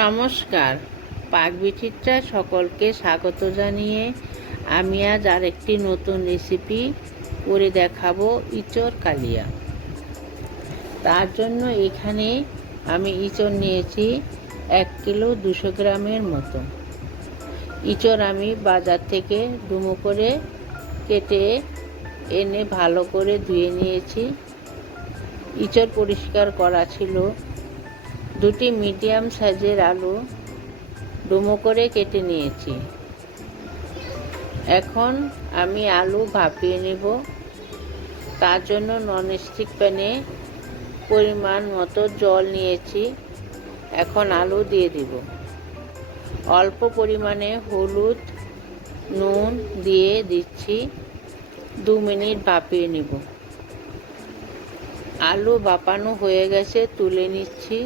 নমস্কার, পাকবিচিত্রায় সকলকে স্বাগত জানিয়ে আমি আজ আরেকটি নতুন রেসিপি করে দেখাবো, ইঁচড় কালিয়া। তার জন্য এখানে আমি ইঁচড় নিয়েছি 1 কিলো 200 গ্রামের মতো। ইঁচড় আমি বাজার থেকে ডুমো করে কেটে এনে ভালো করে ধুয়ে নিয়েছি। ইঁচড় পরিষ্কার করা ছিল। 2টি মিডিয়াম সাইজের আলু ডুমো করে কেটে নিয়েছি। এখন আমি আলু ভাপিয়ে নেব। তার জন্য ননস্টিক প্যানে পরিমাণ মতো জল নিয়েছি। এখন আলু দিয়ে দিব। অল্প পরিমাণে হলুদ, নুন দিয়ে দিচ্ছি। 2 মিনিট ভাপিয়ে নেব। আলু ভাপানো হয়ে গেছে, তুলে নিচ্ছি।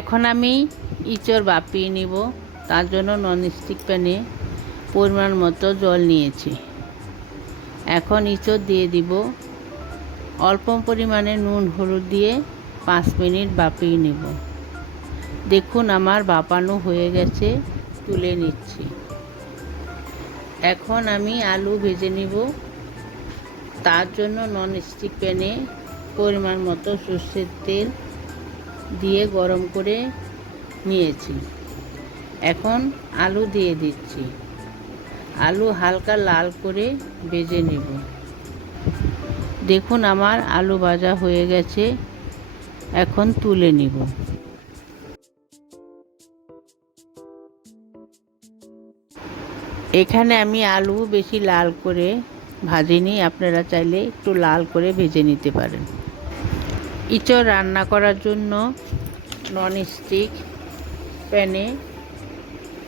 এখন আমি ইঁচড় ভাপিয়ে নিব। তার জন্য ননস্টিক প্যানে পরিমাণ মতো জল নিয়েছি। এখন ইঁচড় দিয়ে দিব। অল্প পরিমাণে নুন হলুদ দিয়ে 5 মিনিট ভাপিয়ে নেব। দেখুন আমার ভাপানো হয়ে গেছে, তুলে নিচ্ছি। এখন আমি আলু ভেজে নিব। তার জন্য ননস্টিক প্যানে পরিমাণ মতো সরষের তেল দিয়ে গরম করে নিয়েছি। এখন আলু দিয়ে দিচ্ছি। আলু হালকা লাল করে ভেজে নেব। দেখুন আমার আলু ভাজা হয়ে গেছে, এখন তুলে নিব। এখানে আমি আলু বেশি লাল করে ভাজিনি, আপনারা চাইলে একটু লাল করে ভেজে নিতে পারেন। ইঁচড় রান্না করার জন্য ননস্টিক প্যানে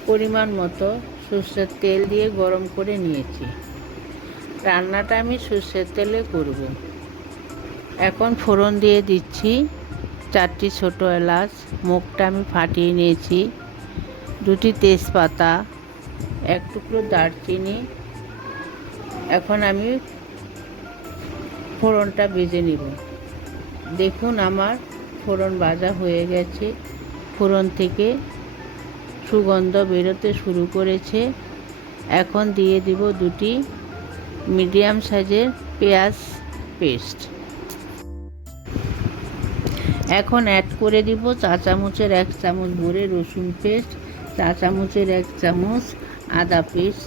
পরিমাণ মতো সরষের তেল দিয়ে গরম করে নিয়েছি। রান্নাটা আমি সরষের তেলে করব। এখন ফোড়ন দিয়ে দিচ্ছি 4টি ছোট এলাচ, মুখটা আমি ফাটিয়ে নিয়েছি। 2টি তেজপাতা, 1 টুকরো দারচিনি। এখন আমি ফোড়নটা ভেজে নিব। দেখুন আমার ফোড়ন ভাজা হয়ে গেছে। ফোড়ন থেকে সুগন্ধ বেরোতে শুরু করেছে। এখন দিয়ে দিব 2টি মিডিয়াম সাইজের পেঁয়াজ পেস্ট। এখন অ্যাড করে দিব চা চামচের 1 চামচ ভরে রসুন পেস্ট, চা চামচের 1 চামচ আদা পেস্ট।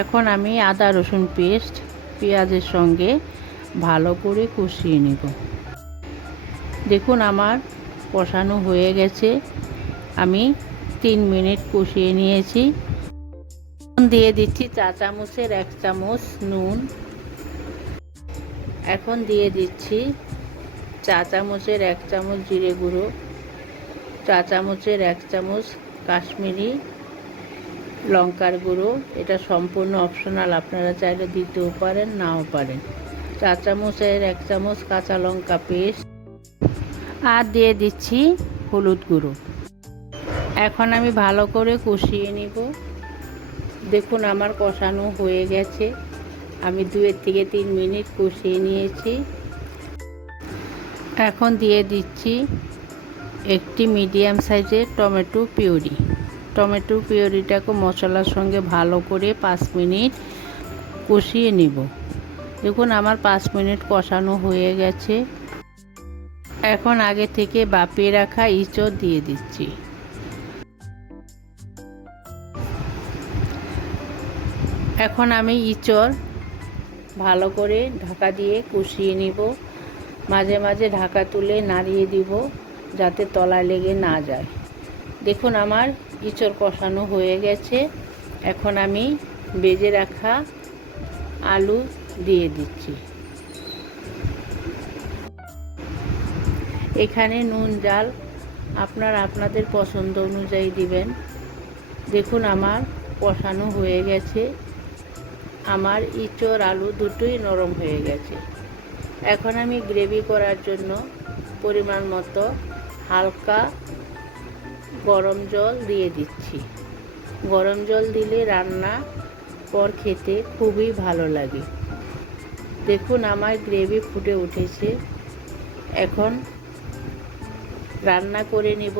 এখন আমি আদা রসুন পেস্ট পেঁয়াজের সঙ্গে ভালো করে কষিয়ে নেব। দেখুন আমার কষানো হয়ে গেছে। আমি 3 মিনিট কষিয়ে নিয়েছি। দিয়ে দিচ্ছি চা চামচের 1 চামচ নুন। এখন দিয়ে দিচ্ছি চা চামচের 1 চামচ জিরে গুঁড়ো, চা চামচের 1 চামচ কাশ্মীরি লঙ্কার গুঁড়ো। এটা সম্পূর্ণ অপশনাল, আপনারা চাইলে দিতেও পারেন, নাও পারেন। চা চামচের 1 চামচ কাঁচা লঙ্কা পেস্ট, আর দিয়ে দিচ্ছি হলুদ গুঁড়ো। এখন আমি ভালো করে কষিয়ে নিব। দেখুন আমার কষানো হয়ে গেছে। আমি 2 থেকে 3 মিনিট কষিয়ে নিয়েছি। এখন দিয়ে দিচ্ছি 1টি মিডিয়াম সাইজের টমেটো পিউরি। টমেটো পিউরিটাকে মশলার সঙ্গে ভালো করে 5 মিনিট কষিয়ে নেব। দেখুন আমার 5 মিনিট কষানো হয়ে গেছে। এখন আগে থেকে ভাপিয়ে রাখা ইঁচড় দিয়ে দিচ্ছি। এখন আমি ইঁচড় ভালো করে ঢাকা দিয়ে কষিয়ে নিব। মাঝে মাঝে ঢাকা তুলে নাড়িয়ে দিব যাতে তলায় লেগে না যায়। দেখুন আমার ইঁচড় কষানো হয়ে গেছে। এখন আমি ভেজে রাখা আলু দিয়ে দিচ্ছি। এখানে নুন ঝাল আপনাদের পছন্দ অনুযায়ী দিবেন। দেখুন আমার কষানো হয়ে গেছে। আমার ইঁচড় আলু দুটোই নরম হয়ে গেছে। এখন আমি গ্রেভি করার জন্য পরিমাণ মতো হালকা গরম জল দিয়ে দিচ্ছি। গরম জল দিলে রান্না পর খেতে খুবই ভালো লাগে। দেখুন আমার গ্রেভি ফুটে উঠেছে। এখন রান্না করে নেব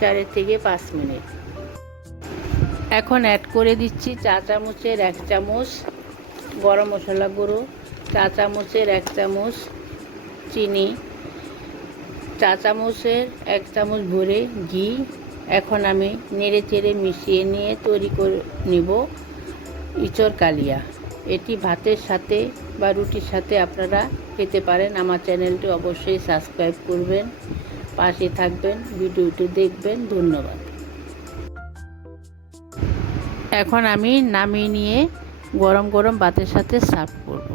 4 থেকে 5 মিনিট। এখন অ্যাড করে দিচ্ছি চা চামচের 1 চামচ গরম মশলা গুঁড়ো, চা চামচের 1 চামচ চিনি, চা চামচের 1 চামচ ভরে ঘি। এখন আমি নেড়ে চেড়ে মিশিয়ে নিয়ে তৈরি করে নেব ইঁচড় কালিয়া। এটি ভাতের সাথে বা রুটির সাথে আপনারা খেতে পারেন। আমার চ্যানেলটি অবশ্যই সাবস্ক্রাইব করবেন, পাশে থাকবেন, ভিডিওটি দেখবেন। ধন্যবাদ। এখন আমি নামিয়ে নিয়ে গরম গরম ভাতের সাথে সার্ভ করব।